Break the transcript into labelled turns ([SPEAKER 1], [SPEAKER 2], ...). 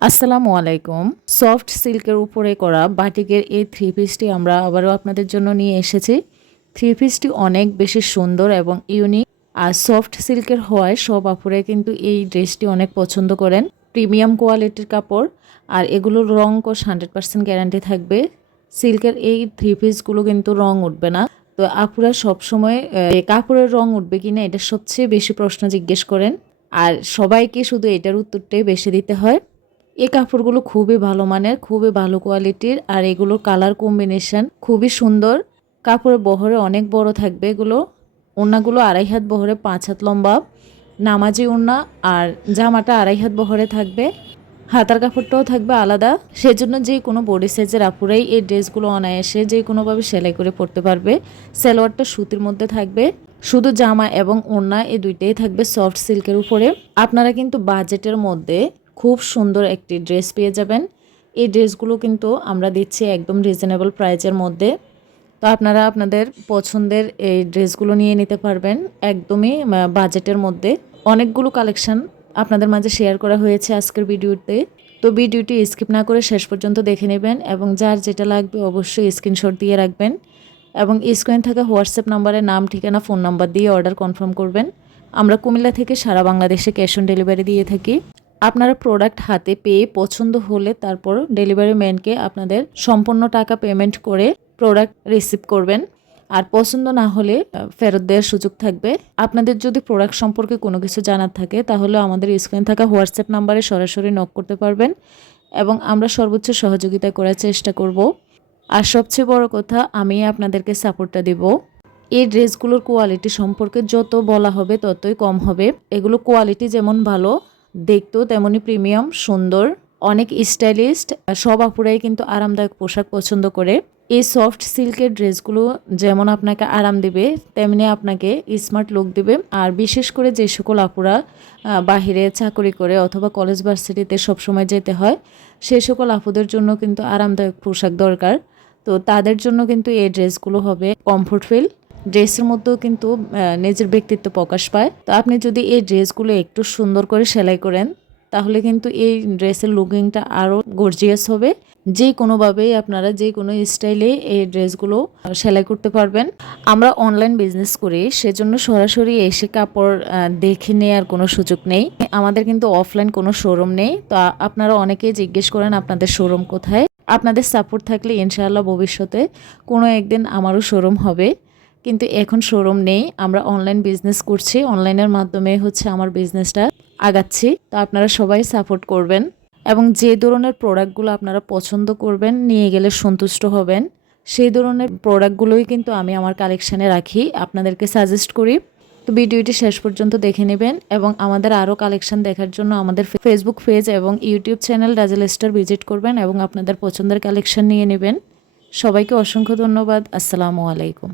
[SPEAKER 1] আসসালামু আলাইকুম। সফট সিল্কের উপরে করা বাটিকের এই থ্রি পিসটি আমরা আবারও আপনাদের জন্য নিয়ে এসেছি। থ্রি পিসটি অনেক বেশি সুন্দর এবং ইউনিক আর সফট সিল্কের হওয়ায় সব আপুরে কিন্তু এই ড্রেসটি অনেক পছন্দ করেন। প্রিমিয়াম কোয়ালিটির কাপড়। আর এগুলোর রং কোষ হান্ড্রেড পার্সেন্ট গ্যারান্টি থাকবে। সিল্কের এই থ্রি পিসগুলো কিন্তু রং উঠবে না। তো আপুরা সবসময় কাপড়ের রং উঠবে কিনা এটা সবচেয়ে বেশি প্রশ্ন জিজ্ঞেস করেন। আর সবাইকে শুধু এটার উত্তরটাই বেশি দিতে হয়। এই কাপড়গুলো খুবই ভালো মানের, খুবই ভালো কোয়ালিটির আর এগুলোর কালার কম্বিনেশন খুবই সুন্দর। কাপড়ের বহরে অনেক বড় থাকবে এগুলো। ওড়নাগুলো আড়াই হাত বহরে পাঁচ হাত লম্বা। নামাজি ওড়না আর জামাটা আড়াই হাত বহরে থাকবে। হাতার কাপড়টাও থাকবে আলাদা। সেজন্য যে কোনো বডি সাইজের আপুরাই এই ড্রেসগুলো অনায়াসে যে কোনোভাবে সেলাই করে পরতে পারবে। সালোয়ারটা সুতির মধ্যে থাকবে। শুধু জামা এবং ওড়না এই দুইটাই থাকবে সফট সিল্কের উপরে। আপনারা কিন্তু বাজেটের মধ্যে খুব সুন্দর একটি ড্রেস পেয়ে যাবেন। এই ড্রেসগুলো কিন্তু আমরা দিচ্ছি একদম রিজনেবল প্রাইজের মধ্যে। তো আপনারা আপনাদের পছন্দের এই ড্রেসগুলো নিয়ে নিতে পারবেন একদমই বাজেটের মধ্যে। অনেকগুলো কালেকশন আপনাদের মাঝে শেয়ার করা হয়েছে আজকের ভিডিওতে। তো ভিডিওটি স্কিপ না করে শেষ পর্যন্ত দেখে নেবেন এবং যার যেটা লাগবে অবশ্যই স্ক্রিনশট দিয়ে রাখবেন এবং স্ক্রিনে থাকা হোয়াটসঅ্যাপ নাম্বারে নাম, ঠিকানা ফোন নাম্বার দিয়ে অর্ডার কনফার্ম করবেন। আমরা কুমিল্লা থেকে সারা বাংলাদেশে ক্যাশ অন ডেলিভারি দিয়ে থাকি। আপনারা প্রোডাক্ট হাতে পেয়ে পছন্দ হলে তারপর ডেলিভারি ম্যানকে আপনাদের সম্পূর্ণ টাকা পেমেন্ট করে প্রোডাক্ট রিসিভ করবেন। আর পছন্দ না হলে ফেরত দেওয়ার সুযোগ থাকবে। আপনাদের যদি প্রোডাক্ট সম্পর্কে কোনো কিছু জানার থাকে, তাহলে আমাদের স্ক্রিনে থাকা হোয়াটসঅ্যাপ নাম্বারে সরাসরি নক করতে পারবেন এবং আমরা সর্বোচ্চ সহযোগিতা করার চেষ্টা করব। আর সবচেয়ে বড় কথা, আমি আপনাদেরকে সাপোর্টটা দিব। এই ড্রেসগুলোর কোয়ালিটি সম্পর্কে যত বলা হবে, ততই কম হবে। এগুলো কোয়ালিটি যেমন ভালো দেখতেও তেমনই প্রিমিয়াম, সুন্দর, অনেক স্টাইলিস্ট, সব আপুরাই কিন্তু আরামদায়ক পোশাক পছন্দ করে। এই সফট সিল্কের ড্রেসগুলো যেমন আপনাকে আরাম দেবে, তেমনি আপনাকে স্মার্ট লুক দেবে। আর বিশেষ করে যে সকল আপুরা বাহিরে চাকরি করে অথবা কলেজ ভার্সিটিতে সবসময় যেতে হয়, সে সকল আপুদের জন্য কিন্তু আরামদায়ক পোশাক দরকার। তো তাদের জন্য কিন্তু এই ড্রেসগুলো হবে কমফোর্ট ফিল। ড্রেসের মধ্যেও কিন্তু নিজের ব্যক্তিত্ব প্রকাশ পায়। তো আপনি যদি এই ড্রেসগুলো একটু সুন্দর করে সেলাই করেন, তাহলে কিন্তু এই ড্রেসের লুকিংটা আরও গর্জিয়াস হবে। যে কোনোভাবেই আপনারা যে কোনো স্টাইলে এই ড্রেসগুলো সেলাই করতে পারবেন। আমরা অনলাইন বিজনেস করি, সেজন্য সরাসরি এসে কাপড় দেখে নেওয়ার কোনো সুযোগ নেই। আমাদের কিন্তু অফলাইন কোনো শোরুম নেই। তো আপনারা অনেকেই জিজ্ঞেস করেন, আপনাদের শোরুম কোথায়? আপনাদের সাপোর্ট থাকলে ইনশাআল্লাহ ভবিষ্যতে কোনো একদিন আমারও শোরুম হবে। কিন্তু এখন শোরুম নেই। আমরা অনলাইন বিজনেস করছি। অনলাইনের মাধ্যমে হচ্ছে আমার বিজনেসটা আগাচ্ছি। তো আপনারা সবাই সাপোর্ট করবেন এবং যে ধরনের প্রোডাক্টগুলো আপনারা পছন্দ করবেন, নিয়ে গেলে সন্তুষ্ট হবেন, সেই ধরনের প্রোডাক্টগুলোই কিন্তু আমি আমার কালেকশানে রাখি। আপনাদেরকে সাজেস্ট করি। তো ভিডিওটি শেষ পর্যন্ত দেখে নেবেন এবং আমাদের আরও কালেকশন দেখার জন্য আমাদের ফেসবুক পেজ এবং YouTube channel Rajel star visit করবেন এবং আপনাদের পছন্দের কালেকশন নিয়ে নেবেন। সবাইকে অসংখ্য ধন্যবাদ। আসসালামু আলাইকুম।